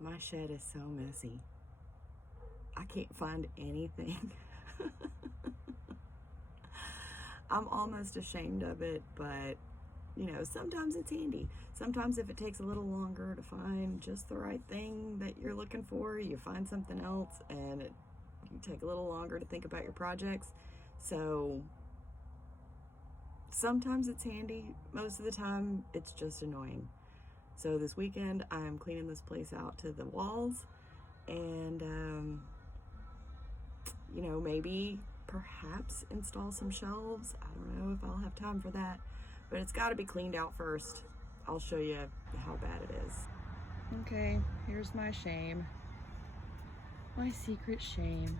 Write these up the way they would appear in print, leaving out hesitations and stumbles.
My shed is so messy. I can't find anything. I'm almost ashamed of it, but you know, sometimes it's handy. Sometimes if it takes a little longer to find just the right thing that you're looking for, you find something else and you take a little longer to think about your projects. So sometimes it's handy. Most of the time it's just annoying. So this weekend I'm cleaning this place out to the walls and you know, maybe perhaps install some shelves. I don't know if I'll have time for that, but it's got to be cleaned out first. I'll show you how bad it is. Okay, here's my shame. My secret shame.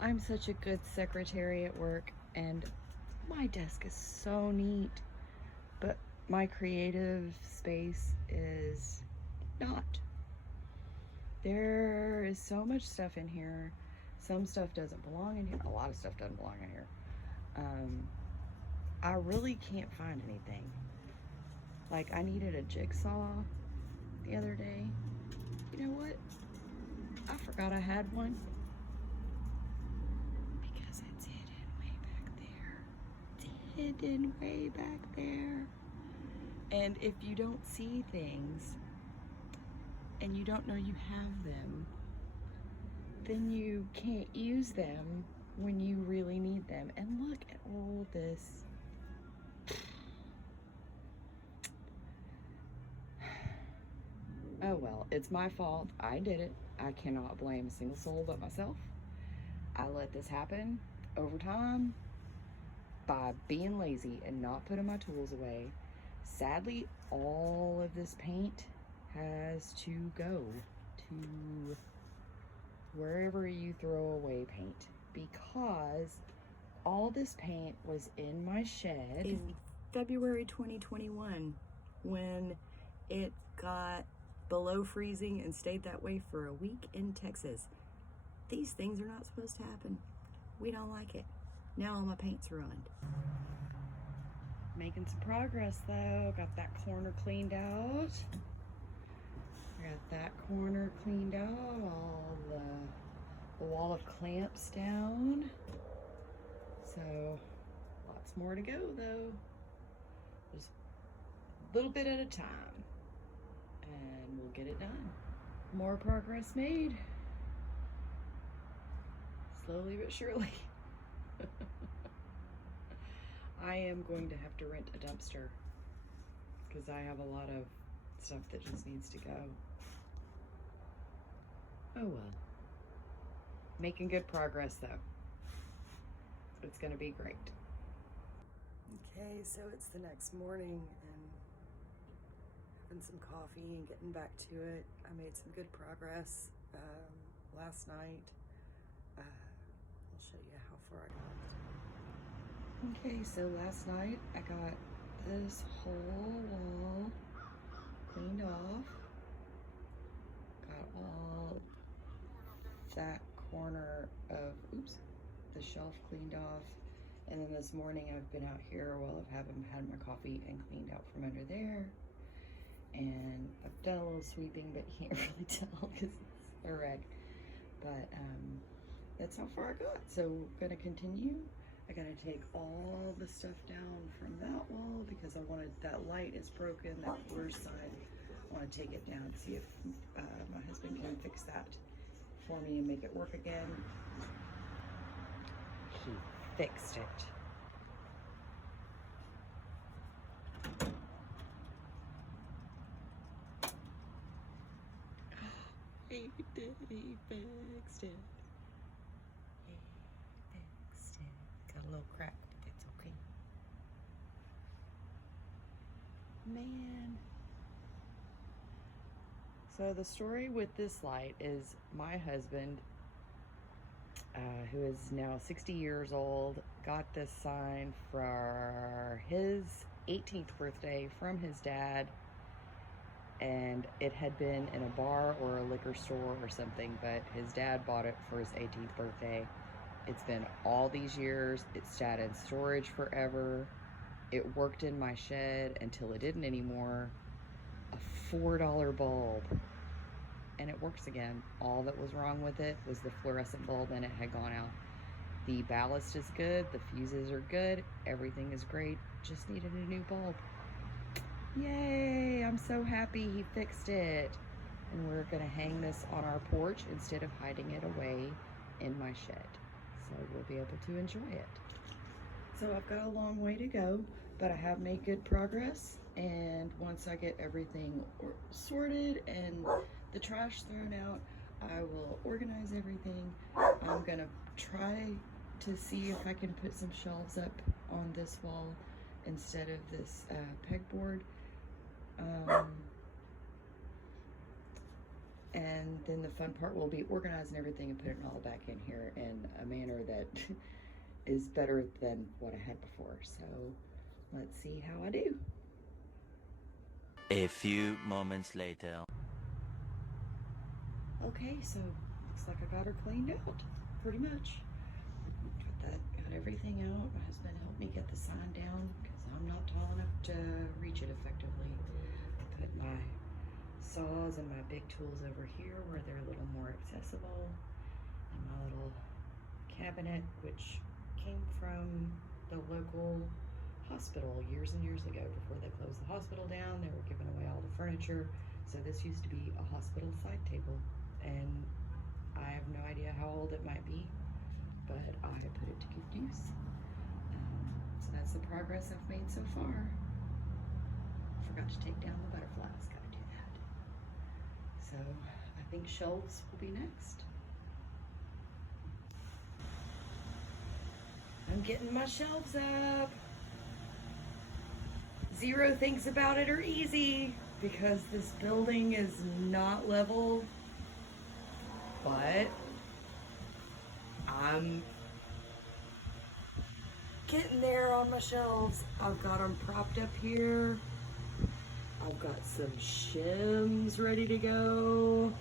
I'm such a good secretary at work and my desk is so neat, but my creative space is not. There is so much stuff in here. Some stuff doesn't belong in here. A lot of stuff doesn't belong in here. I really can't find anything. Like, I needed a jigsaw the other day. You know what? I forgot I had one. Because it's hidden way back there. It's hidden way back there. And if you don't see things and you don't know you have them, then you can't use them when you really need them. And look at all this. Oh well, it's my fault. I did it. I cannot blame a single soul but myself. I let this happen over time by being lazy and not putting my tools away. Sadly, all of this paint has to go to wherever you throw away paint, because all this paint was in my shed in February 2021 when it got below freezing and stayed that way for a week in Texas. These things are not supposed to happen. We don't like it. Now all my paint's ruined. Making some progress though. Got that corner cleaned out. Got that corner cleaned out. All the wall of clamps down. So lots more to go though. Just a little bit at a time. And we'll get it done. More progress made. Slowly but surely. I am going to have to rent a dumpster because I have a lot of stuff that just needs to go. Oh well. Making good progress though. It's gonna be great. Okay, so it's the next morning and having some coffee and getting back to it. I made some good progress last night. I'll show you how far I got. Okay, so last night I got this whole wall cleaned off. Got all that corner of, the shelf cleaned off. And then this morning I've been out here while I've had my coffee and cleaned out from under there. And I've done a little sweeping, but you can't really tell because it's a wreck. But that's how far I got. So we're gonna continue. I gotta take all the stuff down from that wall because I wanted, that light is broken, that worst side. I wanna take it down and see if my husband can fix that for me and make it work again. He fixed it. He did, he fixed it. Got a little crack, but it's okay. Man. So the story with this light is my husband, who is now 60 years old, got this sign for his 18th birthday from his dad. And it had been in a bar or a liquor store or something, but his dad bought it for his 18th birthday. It's been all these years. It's sat in storage forever. It worked in my shed until it didn't anymore. A $4 bulb. and it works again. All that was wrong with it was the fluorescent bulb, and it had gone out. The ballast is good, the fuses are good, everything is great, just needed a new bulb. Yay, I'm so happy he fixed it. And we're gonna hang this on our porch instead of hiding it away in my shed. So we'll be able to enjoy it. So I've got a long way to go, but I have made good progress. And once I get everything sorted and the trash thrown out, I will organize everything. I'm gonna try to see if I can put some shelves up on this wall instead of this pegboard. And then the fun part will be organizing everything and putting it all back in here in a manner that is better than what I had before. So let's see how I do. A few moments later. Okay, so looks like I got her cleaned out, pretty much. Got everything out. My husband helped me get the sign down because I'm not tall enough to reach it effectively. I put my saws and my big tools over here where they're a little more accessible, and my little cabinet, which came from the local hospital years and years ago. Before they closed the hospital down, they were giving away all the furniture, so this used to be a hospital side table, and I have no idea how old it might be, but I put it to good use. So that's the progress I've made so far. Forgot to take down the butterflies, gotta do that. So I think shelves will be next. I'm getting my shelves up. Zero things about it are easy because this building is not level, but I'm getting there on my shelves. I've got them propped up here. I've got some shims ready to go.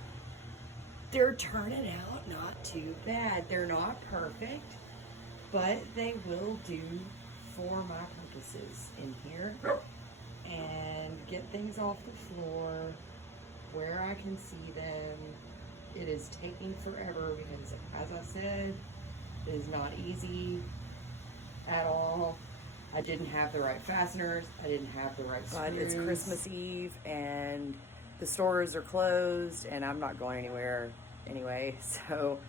They're turning out not too bad. They're not perfect, but they will do for my purposes in here, and get things off the floor where I can see them. It is taking forever because, as I said, it is not easy at all. I didn't have the right fasteners. I didn't have the right screws. But it's Christmas Eve and the stores are closed and I'm not going anywhere anyway. So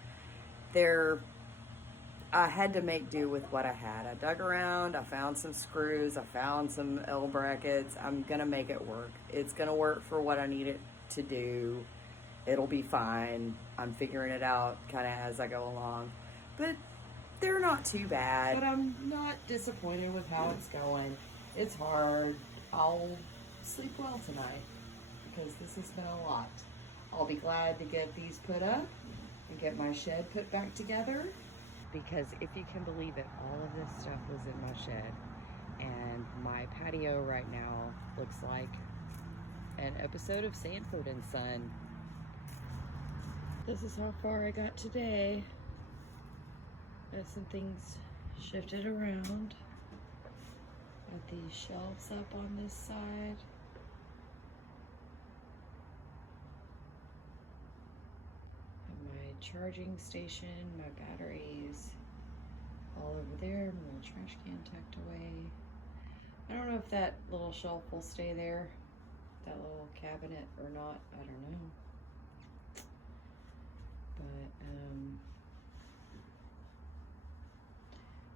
I had to make do with what I had. I dug around, I found some screws, I found some L brackets. I'm gonna make it work. It's gonna work for what I need it to do. It'll be fine. I'm figuring it out kind of as I go along. But they're not too bad. But I'm not disappointed with how it's going. It's hard. I'll sleep well tonight because this has been a lot. I'll be glad to get these put up and get my shed put back together, because if you can believe it, all of this stuff was in my shed, and my patio right now looks like an episode of Sanford and Son. This is how far I got today. Got some things shifted around. Got these shelves up on this side. Got my charging station, my batteries all over there. My little trash can tucked away. I don't know if that little shelf will stay there, that little cabinet, or not. I don't know. But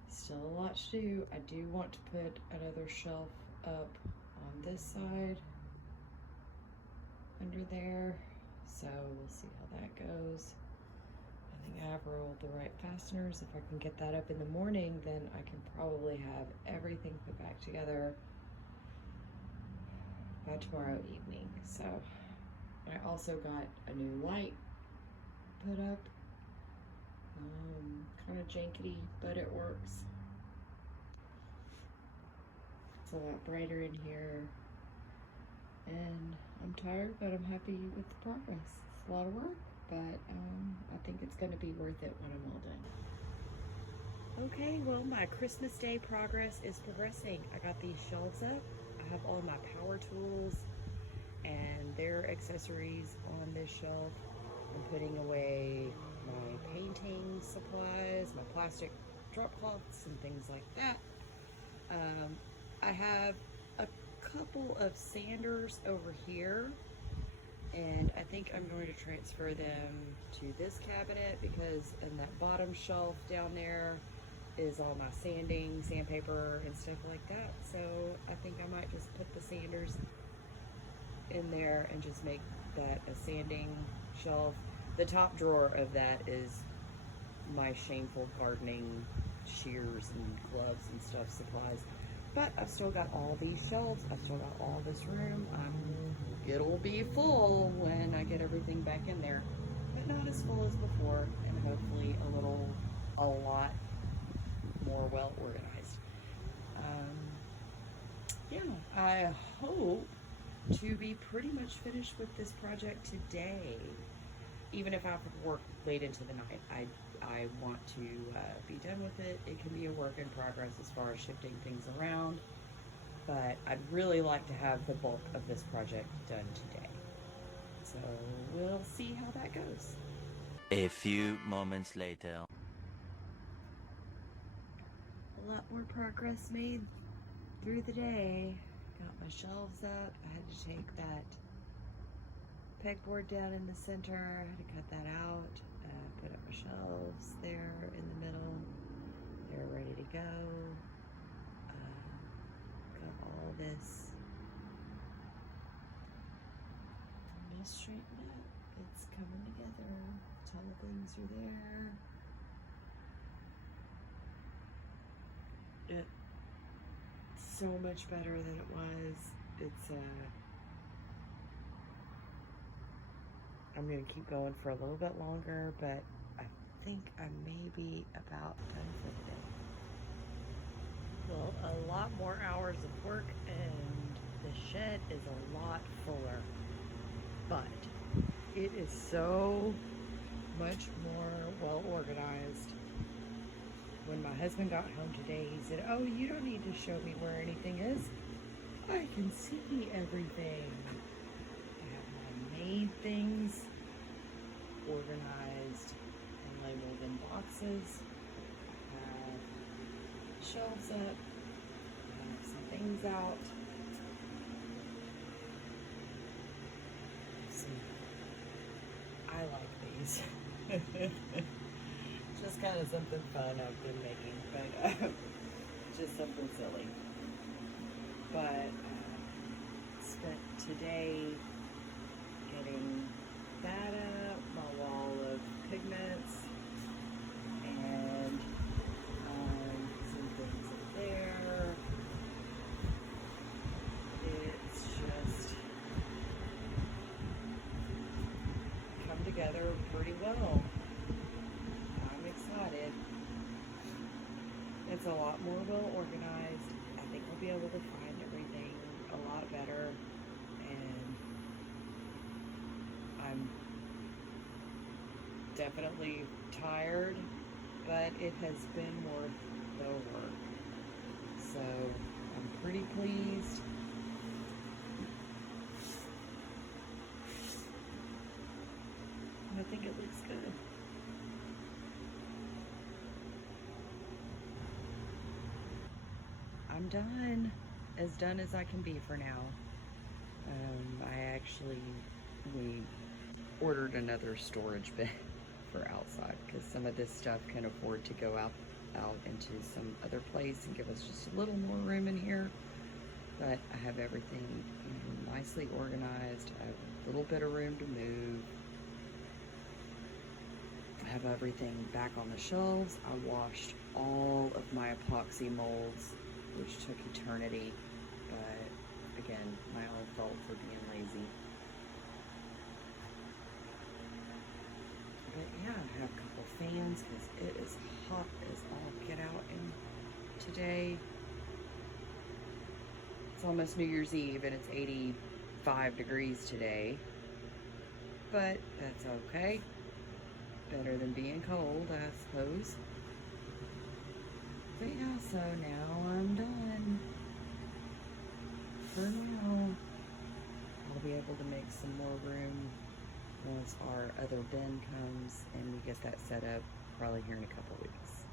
still a lot to do. I do want to put another shelf up on this side under there, so we'll see how that goes. I think I have rolled the right fasteners. If I can get that up in the morning, then I can probably have everything put back together by tomorrow evening. So I also got a new light put up. Kind of jankety, but it works. It's a lot brighter in here, and I'm tired, but I'm happy with the progress. It's a lot of work, but I think it's going to be worth it when I'm all done. Okay, well, my Christmas Day progress is progressing. I got these shelves up. I have all my power tools and their accessories on this shelf. I'm putting away my painting supplies, my plastic drop cloths and things like that. I have a couple of sanders over here, and I think I'm going to transfer them to this cabinet because in that bottom shelf down there is all my sanding, sandpaper, and stuff like that. So I think I might just put the sanders in there and just make that a sanding shelf. The top drawer of that is my shameful gardening shears and gloves and stuff, supplies. But I've still got all these shelves. I've still got all this room. It'll be full when I get everything back in there, but not as full as before, and hopefully a lot more well organized. Yeah, I hope to be pretty much finished with this project today. Even if I have to work late into the night, I want to be done with it. It can be a work in progress as far as shifting things around, but I'd really like to have the bulk of this project done today. So we'll see how that goes. A few moments later. A lot more progress made through the day. Got my shelves up. I had to take that pegboard down in the center. I had to cut that out. Put up my shelves there in the middle. They're ready to go. Got all this just straightened up. It's coming together. All the things are there. It's so much better than it was. It's I'm gonna keep going for a little bit longer, but I think I may be about done for the day. Well, a lot more hours of work, and the shed is a lot fuller, but it is so much more well organized. When my husband got home today, he said, "Oh, you don't need to show me where anything is. I can see everything." I have my made things organized and labeled in boxes. I have shelves up. I have some things out. I like these. Just kind of something fun I've been making, but just something silly. But spent today getting that up, my wall of pigments, and some things up there. It's just come together pretty well. I'm excited. It's a lot more well organized. I think I'll be able to find everything a lot better, and I'm definitely tired, but it has been worth the work. So I'm pretty pleased. I think it looks good. I'm done as I can be for now. We ordered another storage bin for outside because some of this stuff can afford to go out into some other place and give us just a little more room in here. But I have everything nicely organized. I have a little bit of room to move. I have everything back on the shelves. I washed all of my epoxy molds, which took eternity, but again, my own fault for being lazy. But yeah, I have a couple fans because it is hot as all get out today. It's almost New Year's Eve and it's 85 degrees today, but that's okay. Better than being cold, I suppose. But yeah, so now I'm done. For now, I'll be able to make some more room once our other bin comes and we get that set up probably here in a couple weeks.